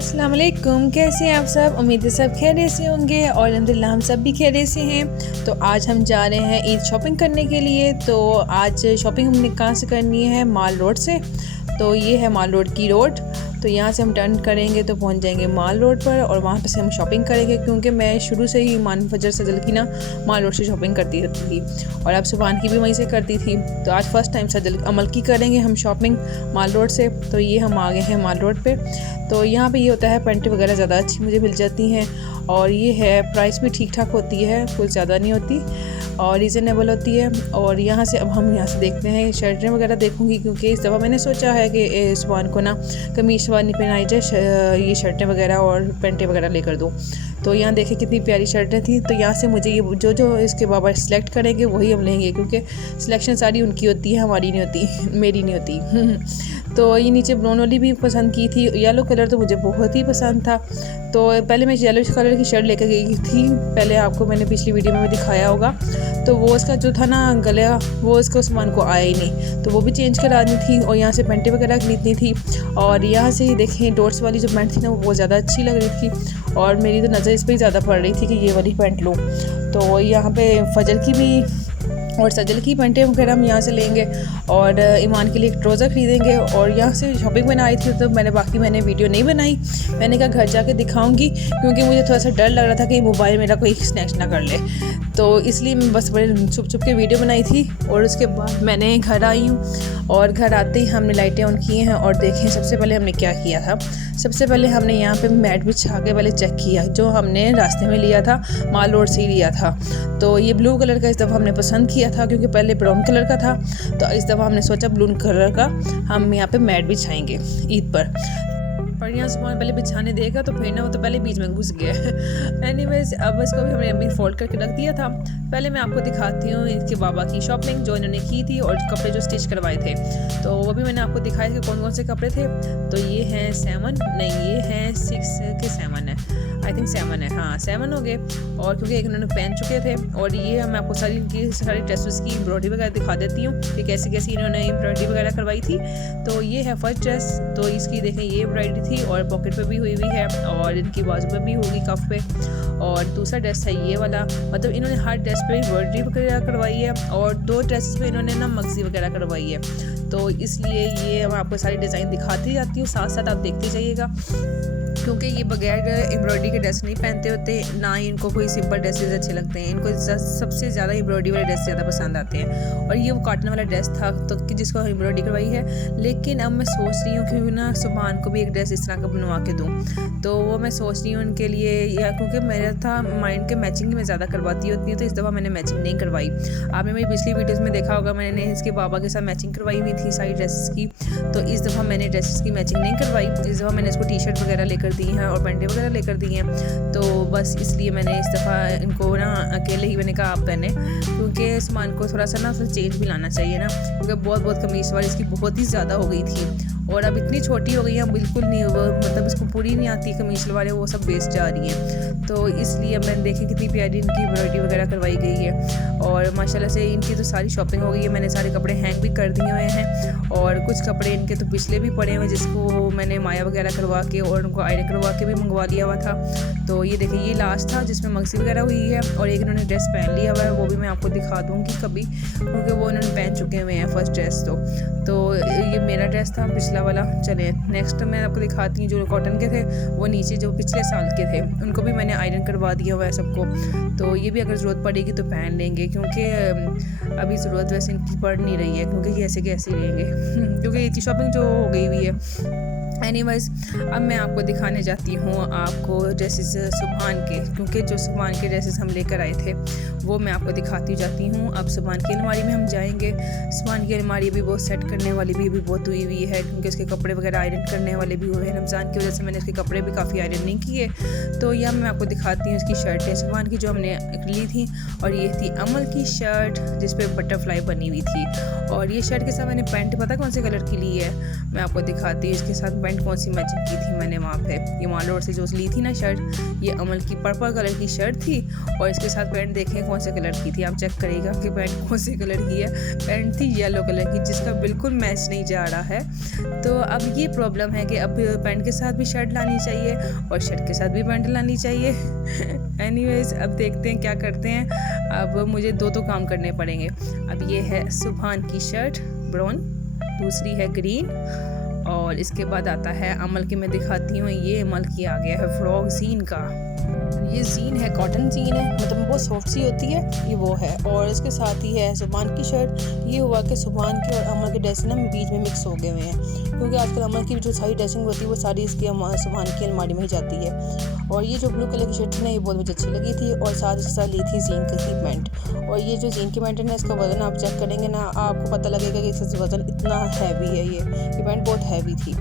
अस्सलाम वालेकुम, कैसे हैं आप सब। उम्मीद है सब खैरियत से होंगे और अल्हम्दुलिल्लाह हम सब भी खैरियत से हैं। तो आज हम जा रहे हैं ईद शॉपिंग करने के लिए। तो आज शॉपिंग हमने कहाँ से करनी है, माल रोड से। तो ये है माल रोड की रोड। तो यहाँ से हम टर्न करेंगे तो पहुँच जाएंगे माल रोड पर और वहाँ पर से हम शॉपिंग करेंगे, क्योंकि मैं शुरू से ही ईमान फजर सजल की ना माल रोड से शॉपिंग करती रहती थी और अब सुबहान की भी वहीं से करती थी। तो आज फ़र्स्ट टाइम सजल अमल की करेंगे हम शॉपिंग माल रोड से। तो ये हम आ गए हैं माल रोड पे। तो यहाँ पे ये होता है पेंट वगैरह ज़्यादा अच्छी मुझे मिल जाती हैं और ये है प्राइस भी ठीक ठाक होती है, कुछ ज़्यादा नहीं होती और रीज़नेबल होती है। और यहाँ से अब हम यहाँ से देखते हैं शर्टें वगैरह देखूँगी, क्योंकि इस दफ़ा मैंने सोचा है कि सुबहान को ना कमीज शवानी पहनाई जाए, ये शर्टें वगैरह और पेंटें वगैरह लेकर दूँ। तो यहाँ देखें कितनी प्यारी शर्टें थी। तो यहाँ से मुझे ये जो इसके बाबा सेलेक्ट करेंगे वही हम लेंगे, क्योंकि सिलेक्शन सारी उनकी होती है, हमारी नहीं होती, मेरी नहीं होती। तो ये नीचे ब्राउन वाली भी पसंद की थी। येलो कलर तो मुझे बहुत ही पसंद था। तो पहले मैं येलो कलर की शर्ट लेकर गई थी, पहले आपको मैंने पिछली वीडियो में दिखाया होगा। तो वो उसका जो था ना गला, वो उसको सामान को आया ही नहीं, तो वो भी चेंज करानी थी और यहाँ से पेंटें वगैरह खरीदनी थी। और यहाँ से देखें डॉट्स वाली जो पैंट थी ना वो ज़्यादा अच्छी लग रही थी और मेरी तो नज़र इस पर ही ज़्यादा पड़ रही थी कि ये वाली पैंट लूँ। तो यहाँ पे फजल की भी और सजल की पेंटें वगैरह हम यहाँ से लेंगे और ईमान के लिए एक ट्राउज़र ख़रीदेंगे। और यहाँ से शॉपिंग में आई थी तो मैंने वीडियो नहीं बनाई। मैंने कहा घर जाके दिखाऊंगी, क्योंकि मुझे थोड़ा सा डर लग रहा था कि मोबाइल मेरा कोई स्नैच ना कर ले, तो इसलिए मैं बस बड़े छुप छुप के वीडियो बनाई थी। और उसके बाद मैंने घर आई हूँ और घर आते ही हमने लाइटें ऑन की हैं और देखें सबसे पहले हमने क्या किया था। सबसे पहले हमने यहाँ पे मैट बिछा के पहले चेक किया, जो हमने रास्ते में लिया था माल रोड से ही लिया था। तो ये ब्लू कलर का इस दफ़ा हमने पसंद किया था, क्योंकि पहले ब्राउन कलर का था। तो इस दफ़ा हमने सोचा ब्लू कलर का हम यहाँ पे मैट बिछाएंगे ईद पर यहाँ सामान पहले बिछाने देगा तो फिर ना वो तो पहले बीच में घुस गया। एनीवेज अब इसको भी हमने अभी फोल्ड करके रख दिया था। पहले मैं आपको दिखाती हूँ इनके बाबा की शॉपिंग जो इन्होंने की थी और कपड़े जो स्टिच करवाए थे, तो वो भी मैंने आपको दिखाया कि कौन कौन से कपड़े थे। तो ये हैं 7 नहीं, ये हैं 6 के 7 है, आई थिंक 7 है, हाँ 7 हो गए। और क्योंकि एक उन्होंने पहन चुके थे और ये मैं आपको सारी ड्रेसेस की एम्ब्रॉयडरी वगैरह दिखा देती हूँ कि कैसी कैसी इन्होंने एम्ब्रॉयडरी वगैरह करवाई थी। तो ये है फर्स्ट ड्रेस, तो इसकी देखें ये एम्ब्रॉयडरी थी और पॉकेट पे भी हुई है और इनकी बाजू पे भी होगी कफ पे। और दूसरा ड्रेस है ये वाला, मतलब इन्होंने हर ड्रेस पे एम्ब्रॉयडरी वगैरह करवाई है और 2 ड्रेसेस पे इन्होंने ना मगजी वगैरह करवाई है। तो इसलिए ये मैं आपको सारी डिज़ाइन दिखाती जाती हूँ, साथ साथ आप देखते जाइएगा, क्योंकि ये बगैर एम्ब्रॉयडरी के ड्रेस नहीं पहनते होते, ना ही इनको कोई सिंपल ड्रेसेस अच्छे लगते हैं। इनको सबसे ज़्यादा एम्ब्रॉयडरी वाले ड्रेस ज़्यादा पसंद आते हैं। और ये वो कॉटन वाला ड्रेस था तो कि जिसको एम्ब्रॉयडरी करवाई है। लेकिन अब मैं सोच रही हूँ कि ना सुबहान को भी एक ड्रेस इस तरह का बनवा के दूँ, तो वो मैं सोच रही हूँ उनके लिए, या क्योंकि मेरा था माइंड के मैचिंग में ज़्यादा करवाती होती है, तो इस दफ़ा मैंने मैचिंग नहीं करवाई। आपने मेरी पिछली वीडियोज़ में देखा होगा, मैंने इसके बाबा के साथ मैचिंग करवाई हुई थी सारी ड्रेसेस की। तो इस दफ़ा मैंने ड्रेसेस की मैचिंग नहीं करवाई, इस दफ़ा मैंने इसको टी शर्ट वगैरह लेकर दी हैं और पेंटें वगैरह लेकर दी हैं। तो बस इसलिए मैंने इस दफ़ा इनको ना अकेले ही मैंने कहा आप पहने, क्योंकि सामान को थोड़ा सा ना चेंज भी लाना चाहिए ना, क्योंकि बहुत कमीज वाली इसकी बहुत ही ज़्यादा हो गई थी और अब इतनी छोटी हो गई है बिल्कुल नहीं, मतलब इसको पूरी नहीं आती कमीज सलवारें, वो सब वेस्ट जा रही हैं। तो इसलिए मैंने देखी कितनी प्यारी इनकी एम्ब्रॉयडरी वगैरह करवाई गई है और माशाल्लाह से इनकी तो सारी शॉपिंग हो गई है। मैंने सारे कपड़े हैंग भी कर दिए हुए हैं और कुछ कपड़े इनके तो पिछले भी पड़े हुए, जिसको मैंने माया वगैरह करवा के और उनको आयरन करवा के भी मंगवा लिया हुआ था। तो ये देखिए ये लास्ट था जिसमें मगसी वगैरह हुई है और एक इन्होंने ड्रेस पहन लिया हुआ है, वो भी मैं आपको दिखा दूँगी कभी, क्योंकि वो इन्होंने पहन चुके हुए हैं फर्स्ट ड्रेस। तो ये मेरा ड्रेस था पिछला वाला। चले नेक्स्ट मैं आपको दिखाती हूँ जो कॉटन के थे, वो नीचे जो पिछले साल के थे उनको भी मैंने आयरन करवा दिया हुआ है सबको। तो ये भी अगर ज़रूरत पड़ेगी तो पहन लेंगे, क्योंकि अभी ज़रूरत वैसे इनकी पड़ नहीं रही है, क्योंकि ऐसे कैसे लेंगे क्योंकि इतनी शॉपिंग जो हो गई हुई है। एनीवेज अब मैं आपको दिखाने जाती हूँ आपको ड्रेसेस सुबहान के, क्योंकि जो सुबहान के ड्रेसेस हम लेकर आए थे वो मैं आपको दिखाती जाती हूँ। अब सुबहान की अलमारी में हम जाएंगे। सुबहान की अलमारी भी बहुत सेट करने वाली भी बहुत हुई हुई है, क्योंकि उसके कपड़े वगैरह आयरन करने वाले भी हुए हैं। रमज़ान की वजह से मैंने उसके कपड़े भी काफ़ी आयरन नहीं किए। तो यह मैं आपको दिखाती हूँ उसकी शर्टें सुबहान की जो हमने ली थी, और ये थी अमल की शर्ट जिस पर बटरफ्लाई बनी हुई थी। और ये शर्ट के साथ मैंने पैंट पता कौन से कलर की ली है, मैं आपको दिखाती हूँ। इसके साथ पैंट कौन सी मैचिंग की थी मैंने वहाँ पे। ये माल रोड से जो ली थी ना शर्ट, ये अमल की पर्पल कलर की शर्ट थी और इसके साथ पैंट देखें कौन से कलर की थी, आप चेक करिएगा कि पैंट कौन से कलर की है। पैंट थी येलो कलर की जिसका बिल्कुल मैच नहीं जा रहा है। तो अब ये प्रॉब्लम है कि अब पैंट के साथ भी शर्ट लानी चाहिए और शर्ट के साथ भी पैंट लानी चाहिए। एनीवेज अब देखते हैं क्या करते हैं। अब मुझे दो काम करने पड़ेंगे। अब ये है सुभान की शर्ट ब्राउन, दूसरी है ग्रीन और इसके बाद आता है अमल की। मैं दिखाती हूँ, ये अमल की आ गया है फ्रॉक जीन का। ये जीन है, कॉटन जीन है, मतलब बहुत सॉफ्ट सी होती है, ये वो है। और इसके साथ ही है सुभान की शर्ट। ये हुआ कि सुभान की और अमल की ड्रेस ना बीच में मिक्स हो गए हुए हैं, क्योंकि आजकल अमल की जो सारी ड्रेसिंग होती है वो सारी इसकी सुभान की अलमारी में ही जाती है। और ये जो ब्लू कलर की शर्ट थी ना, ये बहुत मुझे अच्छी लगी थी और साथ इसके साथ ली थी जीन की पैंट। और ये जो जीन की पैंट है ना, इसका वज़न आप चेक करेंगे ना, आपको पता लगेगा कि इसका वज़न इतना हैवी है। ये पैंट बहुत हैवी थी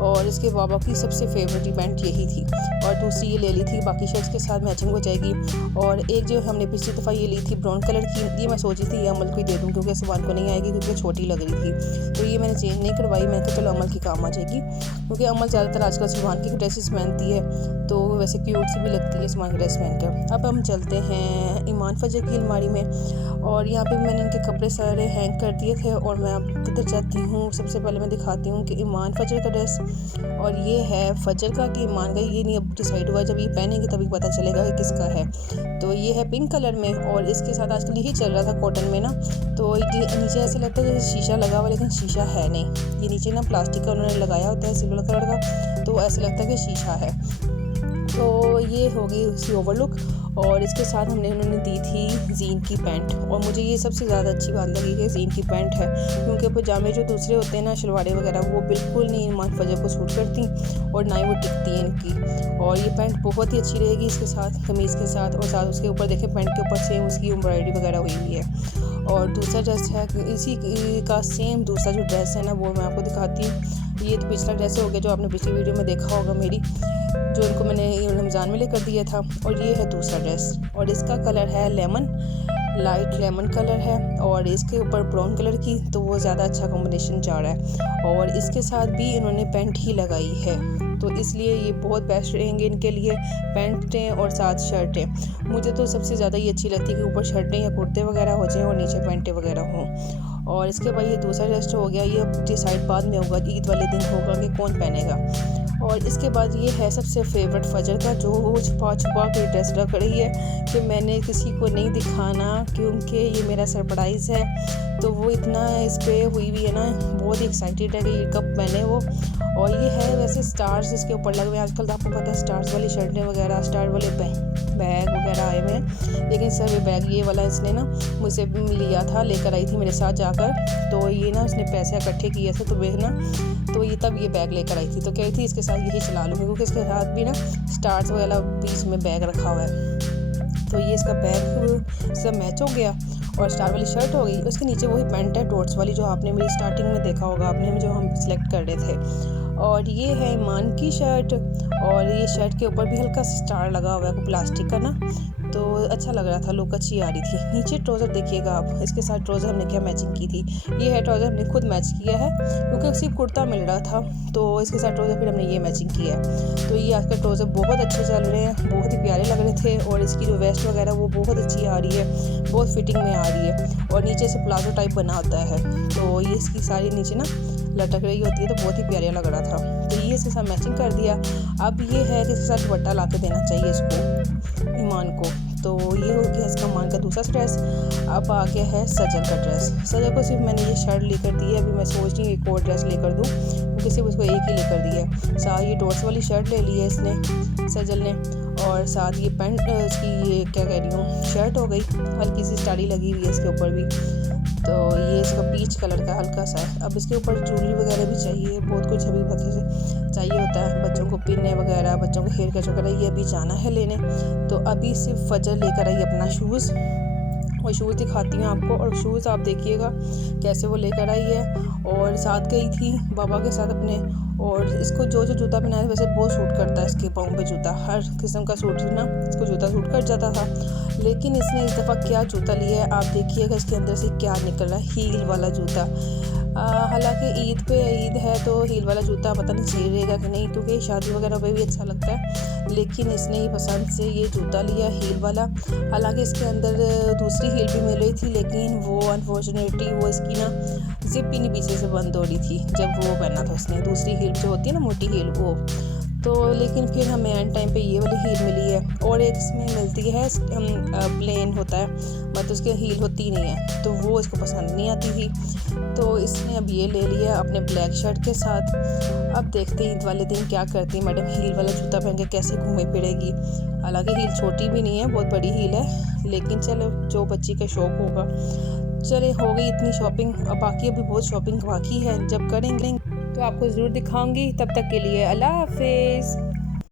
और इसके बाबा की सबसे फेवरेट पैंट यही थी। और दूसरी ये ले ली थी, बाकी शर्ट्स के साथ मैचिंग हो जाएगी। और एक जो हमने पिछली दफ़ा ये ली थी ब्राउन कलर की, ये मैं सोची थी ये अमल को ही दे दूँ क्योंकि सुभान को नहीं आएगी क्योंकि छोटी लग रही थी। तो ये मैंने चेंज नहीं करवाई, मैंने कहा चलो अमल की काम आ जाएगी, क्योंकि अमल ज़्यादातर आजकल सुभान की ड्रेसेस पहनती है तो वैसे क्यूट सी भी लगती है सुभान की ड्रेस पहनकर। अब हम चलते हैं ईमान फजर की अलमारी में और यहाँ पे मैंने इनके कपड़े सारे हैंग कर दिए थे और मैं अब किधर जाती हूँ। सबसे पहले मैं दिखाती हूँ कि ईमान फजर का ड्रेस, और ये है फजर का कि ईमान का, ये नहीं अब डिसाइड हुआ, जब ये पहनेंगे तभी पता चलेगा कि किसका है। तो ये है पिंक कलर में और इसके साथ आजकल यही चल रहा था कॉटन में ना, तो ये नीचे ऐसे लगता है जैसे शीशा लगा हुआ, लेकिन शीशा है नहीं। ये नीचे ना प्लास्टिक का उन्होंने लगाया होता है सिल्वर कलर का, तो ऐसे लगता है कि शीशा है। तो ये हो गई उसकी ओवरलुक। और इसके साथ उन्होंने दी थी जीन की पैंट, और मुझे ये सबसे ज़्यादा अच्छी बात लगी कि जीन की पैंट है, क्योंकि पजामे जो दूसरे होते हैं ना शलवारें वगैरह, वो बिल्कुल नहीं ईमान फजर को सूट करती और ना ही वो टिकती है इनकी। और ये पैंट बहुत ही अच्छी रहेगी इसके साथ, कमीज़ के साथ, और साथ उसके ऊपर देखें पैंट के ऊपर सेम उसकी एम्ब्रॉयडरी वगैरह हुई हुई है। और दूसरा ड्रेस है इसी का सेम दूसरा जो ड्रेस है ना, वो मैं आपको दिखाती हूँ। ये तो पिछला ड्रेस हो गया जो आपने पिछली वीडियो में देखा होगा मेरी, जो इनको मैंने रमज़ान में लेकर दिया था। और ये है दूसरा ड्रेस और इसका कलर है लेमन, लाइट लेमन कलर है और इसके ऊपर ब्राउन कलर की, तो वो ज़्यादा अच्छा कॉम्बिनेशन जा रहा है। और इसके साथ भी इन्होंने पैंट ही लगाई है, तो इसलिए ये बहुत बेस्ट रहेंगे इनके लिए, पैंटें और साथ शर्टें। मुझे तो सबसे ज़्यादा ये अच्छी लगती है कि ऊपर शर्टें या कुर्ते वगैरह हो जाएं और नीचे पैंटें वगैरह हों। और इसके बाद ये दूसरा ड्रेस हो गया, ये डिसाइड बाद में होगा, ईद वाले दिन होगा कि कौन पहनेगा। और इसके बाद ये है सबसे फेवरेट फजर का, जो वो छुपा छुपा के ड्रेस रख रही है कि मैंने किसी को नहीं दिखाना क्योंकि ये मेरा सरप्राइज़ है। तो वो इतना इस पर हुई हुई है ना, बहुत ही एक्साइटेड है कि ये कब पहने वो। और ये है वैसे स्टार्स इसके ऊपर लगे हुए हैं, आजकल तो आपको पता है स्टार्स वाली शर्टें वगैरह, स्टार वाले बैग वगैरह आए हुए हैं। लेकिन सर ये बैग ये वाला इसने ना मुझसे लिया था, लेकर आई थी मेरे साथ जाकर, तो ये ना उसने पैसे इकट्ठे किए थे तो ना, तो ये तब ये बैग लेकर आई थी, तो कही थी इसके साथ यही चला लूँगी, क्योंकि इसके साथ भी ना स्टार्स वगैरह बीच में बैग रखा हुआ है। तो ये इसका बैग सब मैच हो गया और स्टार वाली शर्ट हो गई। उसके नीचे वही पैंट है डॉट्स वाली, जो आपने मेरी स्टार्टिंग में देखा होगा आपने, जो हम सिलेक्ट कर रहे थे। और ये है ईमान की शर्ट, और ये शर्ट के ऊपर भी हल्का सा स्टार लगा हुआ है प्लास्टिक का ना, तो अच्छा लग रहा था, लुक अच्छी आ रही थी। नीचे ट्राउज़र देखिएगा आप, इसके साथ ट्राउज़र हमने क्या मैचिंग की थी, ये है ट्राउज़र हमने खुद मैच किया है क्योंकि सिर्फ कुर्ता मिल रहा था, तो इसके साथ ट्राउज़र फिर हमने ये मैचिंग किया है। तो ये आजकल ट्राउज़र बहुत अच्छे चल रहे हैं, बहुत ही प्यारे लग रहे थे। और इसकी जो वेस्ट वगैरह वो बहुत अच्छी आ रही है, बहुत फिटिंग में आ रही है, और नीचे से प्लाजो टाइप बना होता है, तो ये इसकी सारी नीचे ना लटक रही होती है, तो बहुत ही प्यारा लग रहा था। तो ये इसके साथ मैचिंग कर दिया। अब ये है कि इसके साथ दुपट्टा ला के देना चाहिए इसको ईमान को। तो ये हो गया इसका ईमान का दूसरा ड्रेस। अब आ गया है सजल का ड्रेस। सजल को सिर्फ मैंने ये शर्ट लेकर दी है, अभी मैं सोच रही हूँ एक और ड्रेस लेकर दूँ, क्योंकि सिर्फ उसको एक ही लेकर दी है। साथ ये डॉट्स वाली शर्ट ले ली है इसने, सजल ने, और साथ ये पैंट इसकी ये क्या कह रही हूँ शर्ट हो गई, हल्की सी स्टाड़ी लगी हुई है इसके ऊपर भी। तो ये इसका पीच कलर का हल्का सा है। अब इसके ऊपर ज्वेलरी वगैरह भी चाहिए, बहुत कुछ अभी बच्चे से चाहिए होता है, बच्चों को पिन्ने वगैरह, बच्चों को हेयर कट वगैरह, ये अभी जाना है लेने। तो अभी सिर्फ फजर लेकर आई अपना शूज़, और शूज़ दिखाती हूँ आपको। और शूज़ आप देखिएगा कैसे वो लेकर आई है, और साथ गई थी बाबा के साथ अपने। और इसको जो जूता पहना है वैसे बहुत सूट करता है इसके पाँव पे जूता, हर किस्म का सूट ना इसको जूता सूट कर जाता था। लेकिन इसने इस दफ़ा क्या जूता लिया है आप देखिएगा, इसके अंदर से क्या निकल रहा है, हील वाला जूता। हालांकि ईद है तो हील वाला जूता पता नहीं सही रहेगा कि नहीं, क्योंकि शादी वगैरह पे भी अच्छा लगता है। लेकिन इसने ही पसंद से ये जूता लिया हील वाला। हालांकि इसके अंदर दूसरी हील भी मिल रही थी, लेकिन वो अनफॉर्चुनेटली वो इसकी ना जिप ही नहीं पीछे से बंद हो रही थी जब वो पहना था उसने। दूसरी हील जो होती है ना मोटी हील वो तो, लेकिन फिर हमें एंड टाइम पे ये वाली हील मिली है। और एक इसमें मिलती है प्लेन होता है, मतलब उसकी हील होती नहीं है, तो वो इसको पसंद नहीं आती थी। तो इसने अब ये ले लिया अपने ब्लैक शर्ट के साथ। अब देखते हैं ईद वाले दिन क्या करती है मैडम, हील वाला जूता पहन के कैसे घूमे फिरेगी। हालांकि हील छोटी भी नहीं है, बहुत बड़ी हील है, लेकिन चलो जो बच्ची का शौक होगा। चले हो गई इतनी शॉपिंग, अब बाकी अभी बहुत शॉपिंग बाकी है, जब करेंगे तो आपको ज़रूर दिखाऊंगी। तब तक के लिए अल्लाह हाफिज़।